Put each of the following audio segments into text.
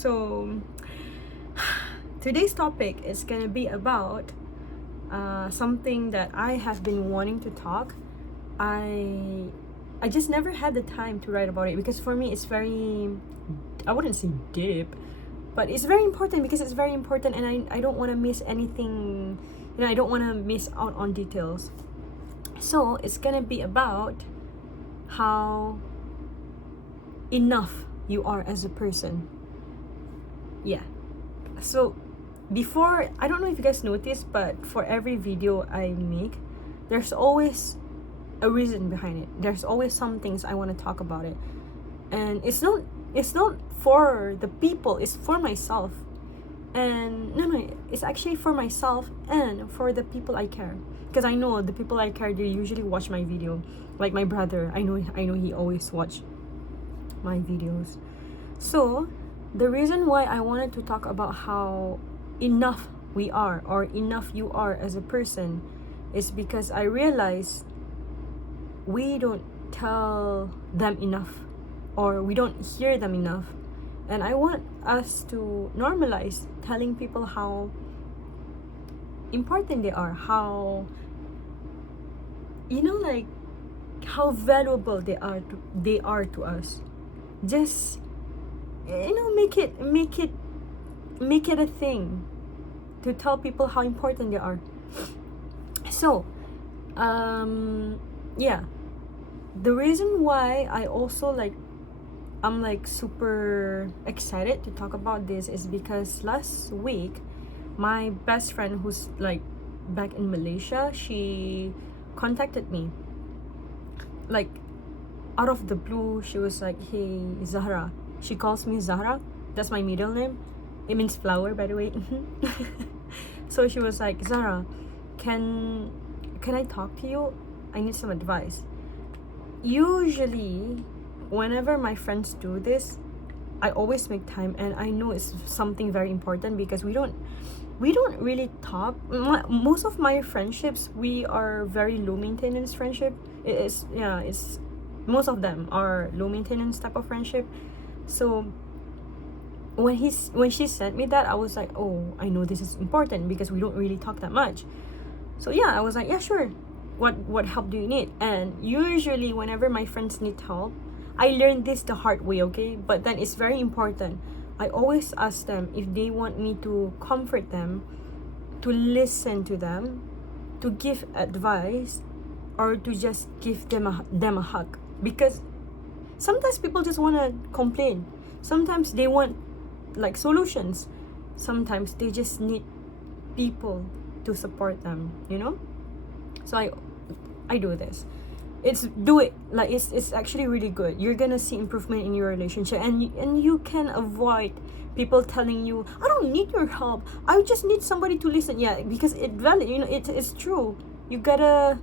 So today's topic is gonna be about something that I have been wanting to talk. I just never had the time to write about it because for me it's very, I wouldn't say deep, but it's very important because it's very important, and I don't want to miss anything. I don't want to miss out on details. So it's gonna be about how enough you are as a person. Yeah. So before, I don't know if you guys notice, but for every video I make, there's always a reason behind it. There's always some things I want to talk about it. And it's not for the people, it's for myself. And no, it's actually for myself and for the people I care. Because I know the people I care, they usually watch my video. Like my brother, I know he always watch my videos. So the reason why I wanted to talk about how enough we are, or enough you are as a person, is because I realized we don't tell them enough, or we don't hear them enough. And I want us to normalize telling people how important they are, how, like how valuable they are to us. Just make it a thing to tell people how important they are. So yeah, the reason why I also I'm super excited to talk about this is because last week my best friend, who's back in Malaysia, she contacted me out of the blue. She was like, "Hey Zahra," she calls me Zahra, that's my middle name, it means flower, by the way. So she was like, "Zahra, can I talk to you? I need some advice." Usually whenever my friends do this, I always make time, and I know it's something very important because we don't really talk. Most of my friendships, we are very low maintenance friendship. It's most of them are low maintenance type of friendship. So when she sent me that, I was like, oh, I know this is important because we don't really talk that much. So yeah, I was like, yeah, sure. What help do you need? And usually whenever my friends need help, I learned this the hard way, okay? But then it's very important. I always ask them if they want me to comfort them, to listen to them, to give advice, or to just give them a hug. Because sometimes people just want to complain. Sometimes they want solutions. Sometimes they just need people to support them, So I do this. It's actually really good. You're gonna see improvement in your relationship, and you can avoid people telling you, "I don't need your help, I just need somebody to listen." Yeah, because it's true. You gotta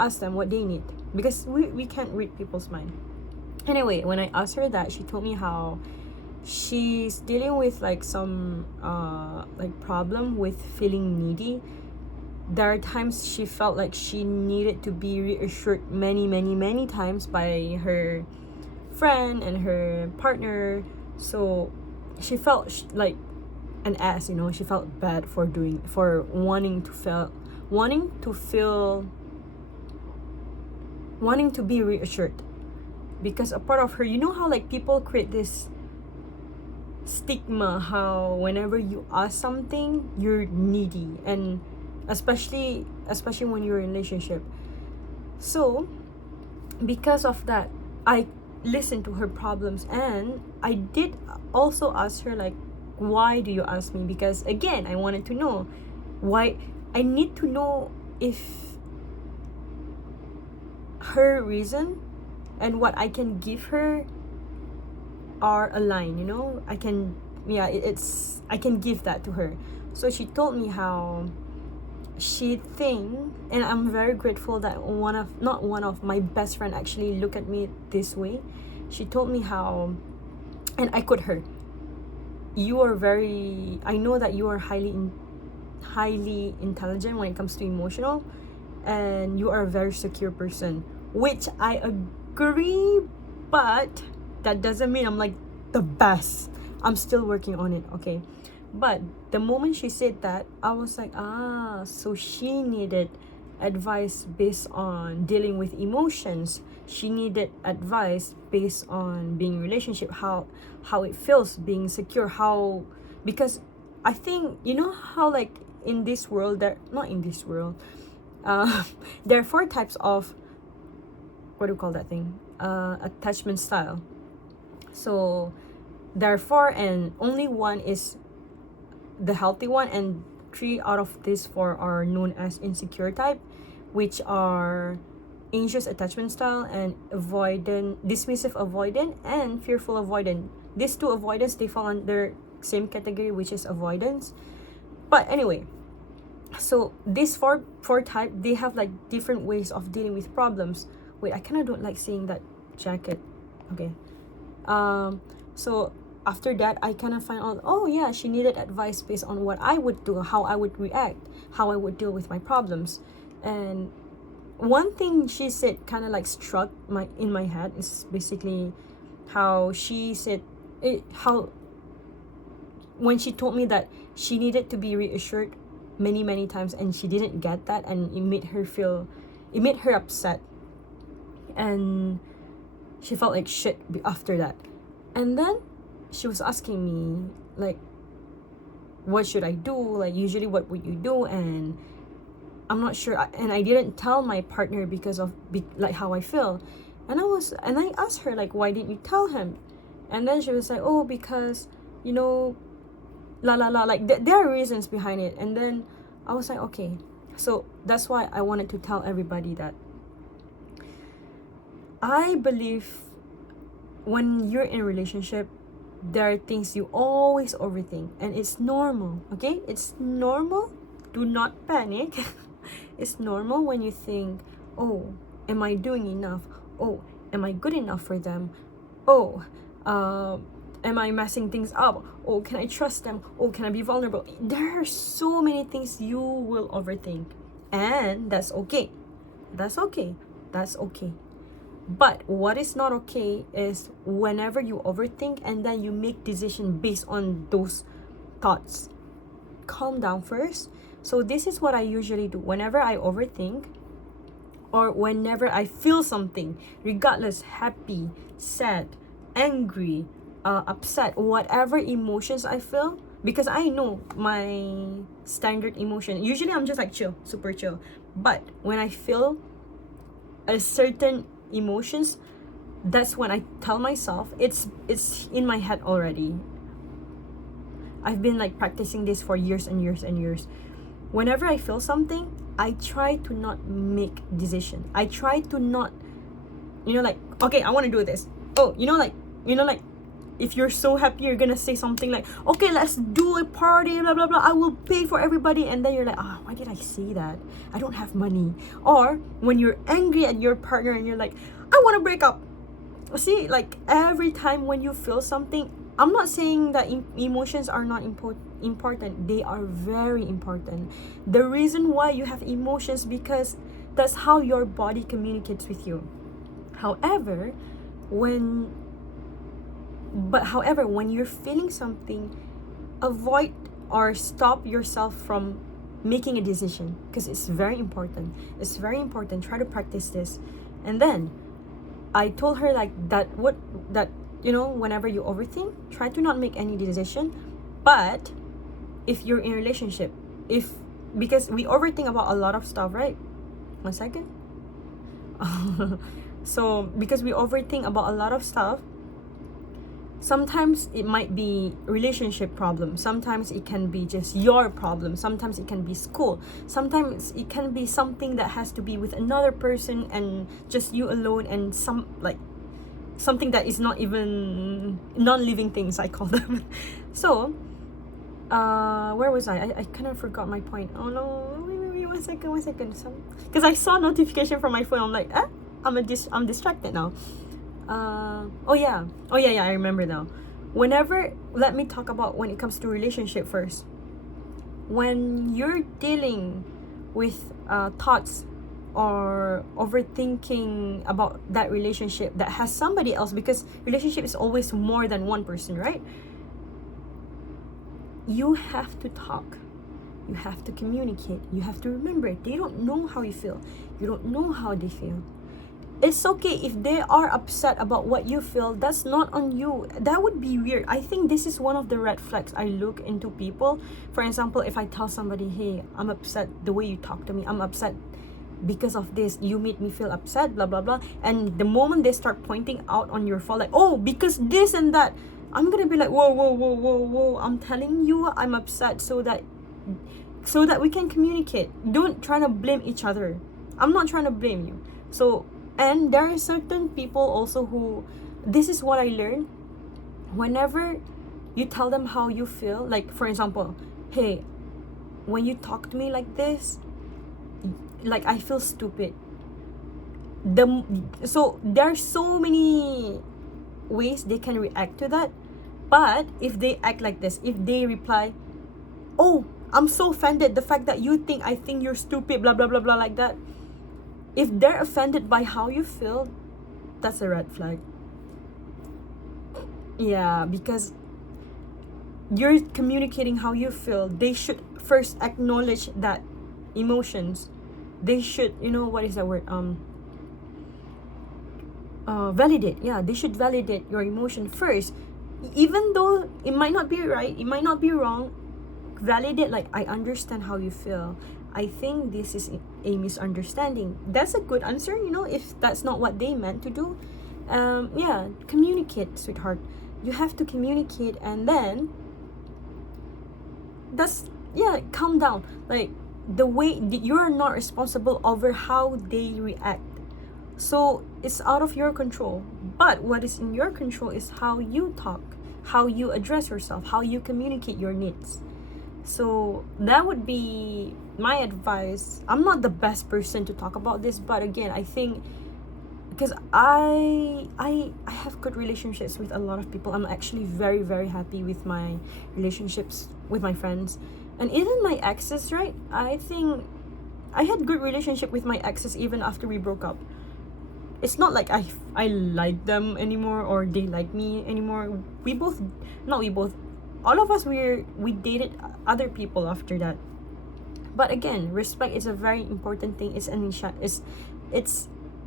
ask them what they need, because we can't read people's mind. Anyway, when I asked her that, she told me how she's dealing with some problem with feeling needy. There are times she felt like she needed to be reassured many times by her friend and her partner. So she felt like an ass, She felt bad for wanting to be reassured, because a part of her, how people create this stigma how whenever you ask something, you're needy, and especially when you're in a relationship. So because of that, I listened to her problems, and I did also ask her why do you ask me? Because again, I wanted to know why. I need to know if her reason and what I can give her are aligned, I can give that to her. So she told me how she think, and I'm very grateful that not one of my best friend actually look at me this way. She told me how, and I quote her, I know that you are highly intelligent when it comes to emotional, and you are a very secure person, which I agree, but that doesn't mean I'm the best. I'm still working on it, okay? But the moment she said that, I was like, so she needed advice based on dealing with emotions. She needed advice based on being in relationship, how it feels being secure, how, because I think, you know how like in this world, there, not in this world, there are 4 types of, what do you call that thing, attachment style. So there are 4 and only one is the healthy one, and 3 out of these 4 are known as insecure type, which are anxious attachment style and avoidant, dismissive avoidant, and fearful avoidant. These 2 avoidance, they fall under same category, which is avoidance. But anyway, so these four type, they have like different ways of dealing with problems. Wait, I kind of don't like seeing that jacket. Okay. So after that, I kind of find out, oh yeah, she needed advice based on what I would do, how I would react, how I would deal with my problems. And one thing she said kind of like struck in my head is basically how she said it, how when she told me that she needed to be reassured many times and she didn't get that, and it made her upset, and she felt like shit after that. And then she was asking me like, what should I do, like usually what would you do, and I'm not sure, and I didn't tell my partner because of like how I feel. And I asked her like, why didn't you tell him? And then she was like, oh, because you know, like there are reasons behind it. And then I was like, okay. So that's why I wanted to tell everybody that I believe when you're in a relationship, there are things you always overthink, and it's normal, okay? It's normal. Do not panic. It's normal when you think, oh, am I doing enough? Oh, am I good enough for them? Oh, am I messing things up? Oh, can I trust them? Oh, can I be vulnerable? There are so many things you will overthink, and that's okay. That's okay. That's okay. But what is not okay is whenever you overthink and then you make decisions based on those thoughts. Calm down first. So this is what I usually do whenever I overthink, or whenever I feel something, regardless, happy, sad, angry, upset, whatever emotions I feel, because I know my standard emotion. Usually I'm just like chill, super chill. But when I feel a certain emotions, that's when I tell myself, it's in my head already. I've been like practicing this for years and years and years. Whenever I feel something, I try to not make decision. I try to not, like, okay, I want to do this. Oh, like if you're so happy, you're gonna say something like, okay, let's do a party, blah blah blah, I will pay for everybody. And then you're like, why did I say that? I don't have money. Or when you're angry at your partner and you're like, I want to break up. See, like every time when you feel something, I'm not saying that emotions are not important. They are very important. The reason why you have emotions, because that's how your body communicates with you. However, when you're feeling something, avoid or stop yourself from making a decision, because it's very important. It's very important. Try to practice this. And then I told her like that whenever you overthink, try to not make any decision. But if you're in a relationship, because we overthink about a lot of stuff, right? 1 second. So because we overthink about a lot of stuff, sometimes it might be relationship problem, sometimes it can be just your problem, sometimes it can be school, sometimes it can be something that has to be with another person and just you alone, and something that is not even non-living things, I call them. So where was I kind of forgot my point. Oh no, wait, 1 second. Because I saw notification from my phone, I'm like, I'm distracted now. Oh yeah, I remember now. Let me talk about when it comes to relationship first. When you're dealing with thoughts or overthinking about that relationship that has somebody else, because relationship is always more than one person, right? you have to talk. You have to communicate. You have to remember it. They don't know how you feel. You don't know how they feel. It's okay if they are upset about what you feel. That's not on you. That would be weird. I think this is one of the red flags I look into people. For example, if I tell somebody, hey, I'm upset the way you talk to me. I'm upset because of this. You made me feel upset, blah, blah, blah. And the moment they start pointing out on your fault, like, oh, because this and that, I'm going to be like, whoa, whoa, whoa, whoa, whoa. I'm telling you I'm upset so that we can communicate. Don't try to blame each other. I'm not trying to blame you. So, and there are certain people also who, this is what I learned. Whenever you tell them how you feel, like for example, hey, when you talk to me like this, like I feel stupid. So there are so many ways they can react to that. But if they act like this, if they reply, oh, I'm so offended the fact that you think I think you're stupid, blah blah blah blah, like that. If they're offended by how you feel, that's a red flag. Yeah, because you're communicating how you feel. They should first acknowledge that emotions. They should, what is that word? Validate. Yeah, they should validate your emotion first. Even though it might not be right, it might not be wrong, validate, like, I understand how you feel. I think this is a misunderstanding. That's a good answer, if that's not what they meant to do. Yeah, communicate, sweetheart. You have to communicate, and then calm down. Like, the way you're not responsible over how they react. So it's out of your control. But what is in your control is how you talk, how you address yourself, how you communicate your needs. So that would be my advice. I'm not the best person to talk about this, but again, I think because I have good relationships with a lot of people. I'm actually very, very happy with my relationships with my friends. And even my exes, right? I think I had good relationship with my exes even after we broke up. It's not like I like them anymore or they like me anymore. All of us, we dated other people after that. But again, respect is a very important thing. It's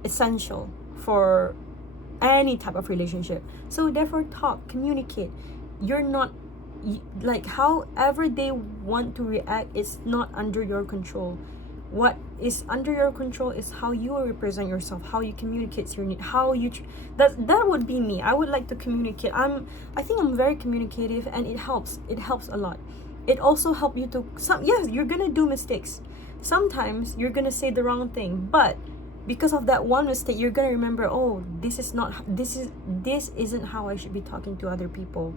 essential for any type of relationship. So therefore, talk, communicate. You're not like, however they want to react, it's not under your control. What is under your control is how you represent yourself, how you communicate your need, how you that would be me. I would like to communicate. I think I'm very communicative, and it helps a lot. It also helps you to yes, you're gonna do mistakes. Sometimes you're gonna say the wrong thing, but because of that one mistake, you're gonna remember, oh, this isn't how I should be talking to other people.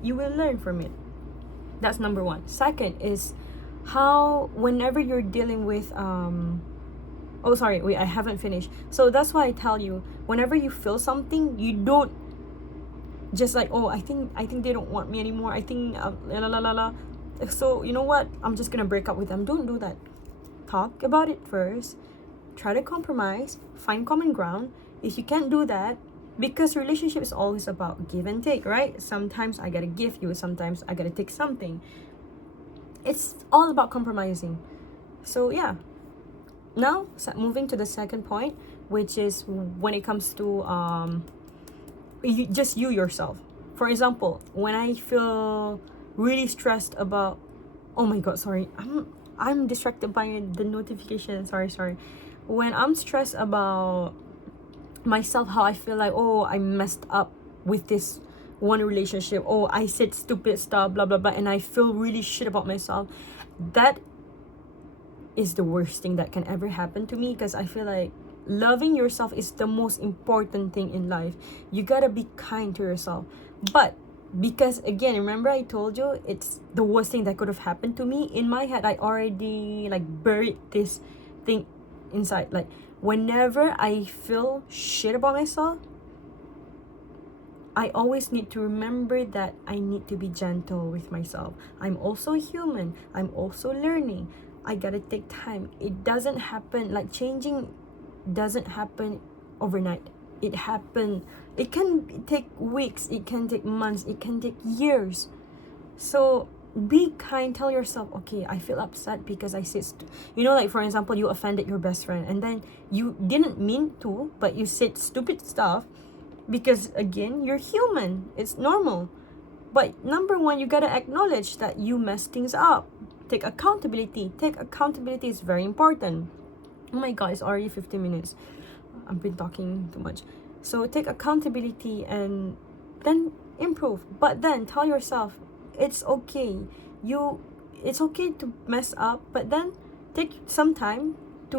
You will learn from it. That's number one. Second is how, whenever you're dealing with oh sorry, wait, I haven't finished. So that's why I tell you, whenever you feel something, you don't just like, oh, I think they don't want me anymore, I think la la la la, so you know what, I'm just gonna break up with them. Don't do that. Talk about it first. Try to compromise, find common ground. If you can't do that, because relationship is always about give and take, right? Sometimes I gotta give you, sometimes I gotta take something. It's all about compromising. So yeah, now moving to the second point, which is when it comes to you yourself. For example, when I feel really stressed about, oh my god, sorry, I'm distracted by the notification, sorry. When I'm stressed about myself, how I feel like, oh, I messed up with this one relationship, oh, I said stupid stuff, blah blah blah, and I feel really shit about myself, that is the worst thing that can ever happen to me, because I feel like loving yourself is the most important thing in life. You gotta be kind to yourself. But because again, remember I told you it's the worst thing that could have happened to me, in my head I already like buried this thing inside. Like, whenever I feel shit about myself, I always need to remember that I need to be gentle with myself. I'm also human. I'm also learning. I gotta take time. It doesn't happen, like changing doesn't happen overnight. It can take weeks, it can take months, it can take years. So be kind. Tell yourself, okay, I feel upset because I said like for example, you offended your best friend and then you didn't mean to, but you said stupid stuff. Because again, you're human, it's normal. But number one, you gotta acknowledge that you messed things up. Take accountability. Is very important. Oh my god, it's already 15 minutes. I've been talking too much. So take accountability and then improve. But then tell yourself, it's okay. It's okay to mess up, but then take some time to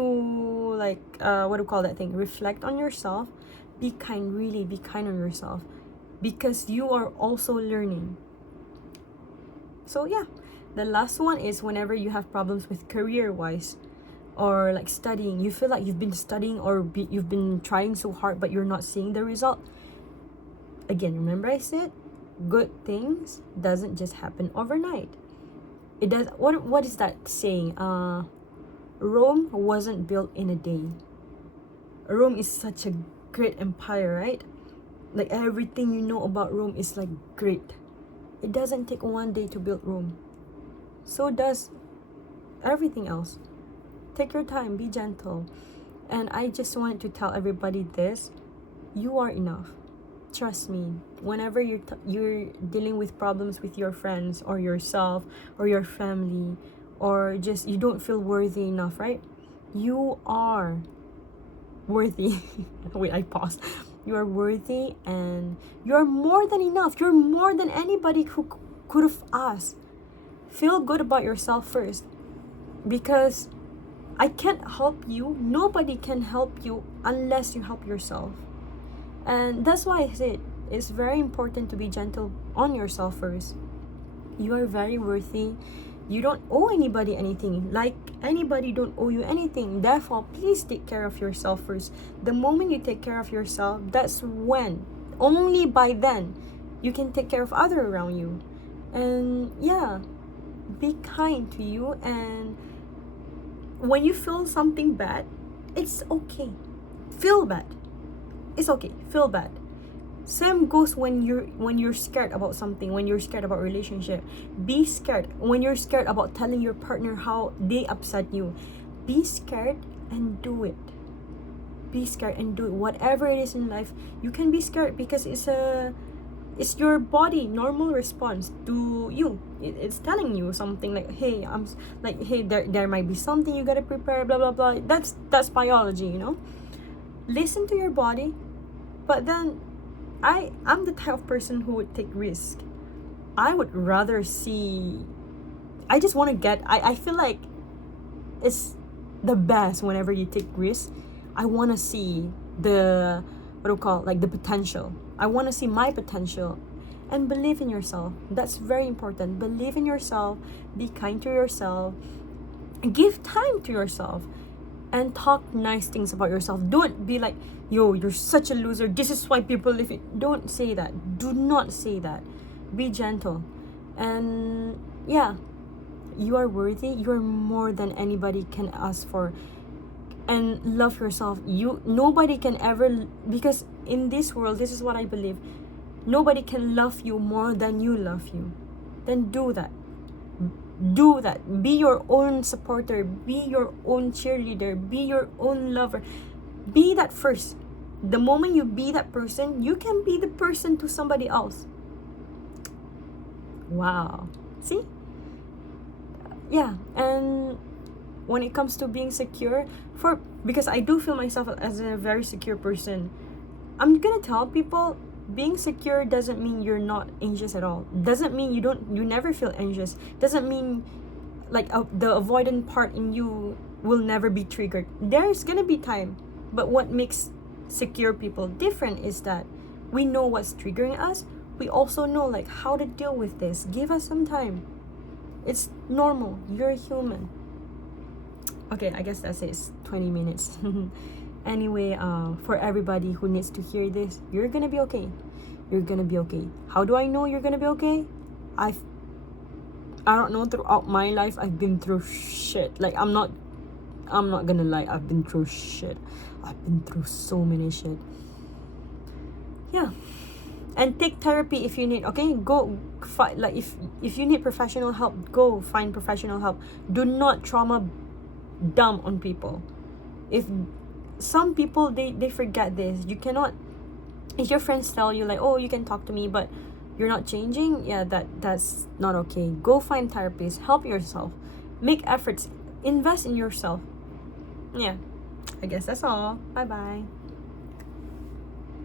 like what do you call that thing? Reflect on yourself. Be kind, really be kind on yourself. Because you are also learning. So yeah, the last one is whenever you have problems with career-wise or like studying, you feel like you've been studying or you've been trying so hard but you're not seeing the result. Again, remember I said, good things doesn't just happen overnight. It does. What is that saying? Rome wasn't built in a day. Rome is such a great empire, right? Like everything you know about Rome is like great. It doesn't take one day to build Rome. So does everything else. Take your time, be gentle. And I just want to tell everybody this. You are enough. Trust me. Whenever you're dealing with problems with your friends or yourself or your family, or just you don't feel worthy enough, right? You are worthy. Wait, I paused. You are worthy and you're more than enough. You're more than anybody who could have asked. Feel good about yourself first, because I can't help you. Nobody can help you unless you help yourself. And that's why I said it's very important to be gentle on yourself first. You are very worthy. You don't owe anybody anything. Like anybody don't owe you anything. Therefore, please take care of yourself first. The moment you take care of yourself, that's when, only by then, you can take care of others around you. And yeah, be kind to you. And when you feel something bad, it's okay. Feel bad. It's okay. Feel bad. Same goes when you're scared about something, when you're scared about relationship. Be scared. When you're scared about telling your partner how they upset you, be scared and do it. Be scared and do it. Whatever it is in life, you can be scared because it's your body normal response to you. It's telling you something like, hey, there might be something you gotta prepare, blah blah blah. That's biology, you know. Listen to your body, but then I'm the type of person who would take risk. I would rather see. I just want to get. I feel like it's the best whenever you take risks. I want to see the the potential. I want to see my potential, and believe in yourself. That's very important. Believe in yourself. Be kind to yourself. Give time to yourself. And talk nice things about yourself. Don't be like, yo, you're such a loser. This is why people live it. Don't say that. Do not say that. Be gentle. And yeah, you are worthy. You're more than anybody can ask for. And love yourself. Nobody can ever, because in this world, this is what I believe. Nobody can love you more than you love you. Then do that. Do that. Be your own supporter. Be your own cheerleader. Be your own lover. Be that first. The moment you be that person, you can be the person to somebody else. Wow. See? Yeah. And when it comes to being secure, because I do feel myself as a very secure person, I'm gonna tell people, being secure doesn't mean you're not anxious at all. Doesn't mean you never feel anxious. Doesn't mean like the avoidant part in you will never be triggered. There's gonna be time. But what makes secure people different is that we know what's triggering us. We also know like how to deal with this. Give us some time. It's normal. You're a human. Okay, I guess that's it. It's 20 minutes. Anyway, for everybody who needs to hear this, you're gonna be okay. You're gonna be okay. How do I know you're gonna be okay? I don't know, throughout my life I've been through shit. Like I'm not gonna lie, I've been through shit. I've been through so many shit. Yeah. And take therapy if you need. Okay, go find, like, if you need professional help, go find professional help. Do not trauma dump on people. If some people, they forget this. You cannot, if your friends tell you like, oh, you can talk to me, but you're not changing, yeah, that's not okay. Go find therapists, help yourself, make efforts, invest in yourself. Yeah, I guess that's all. Bye bye.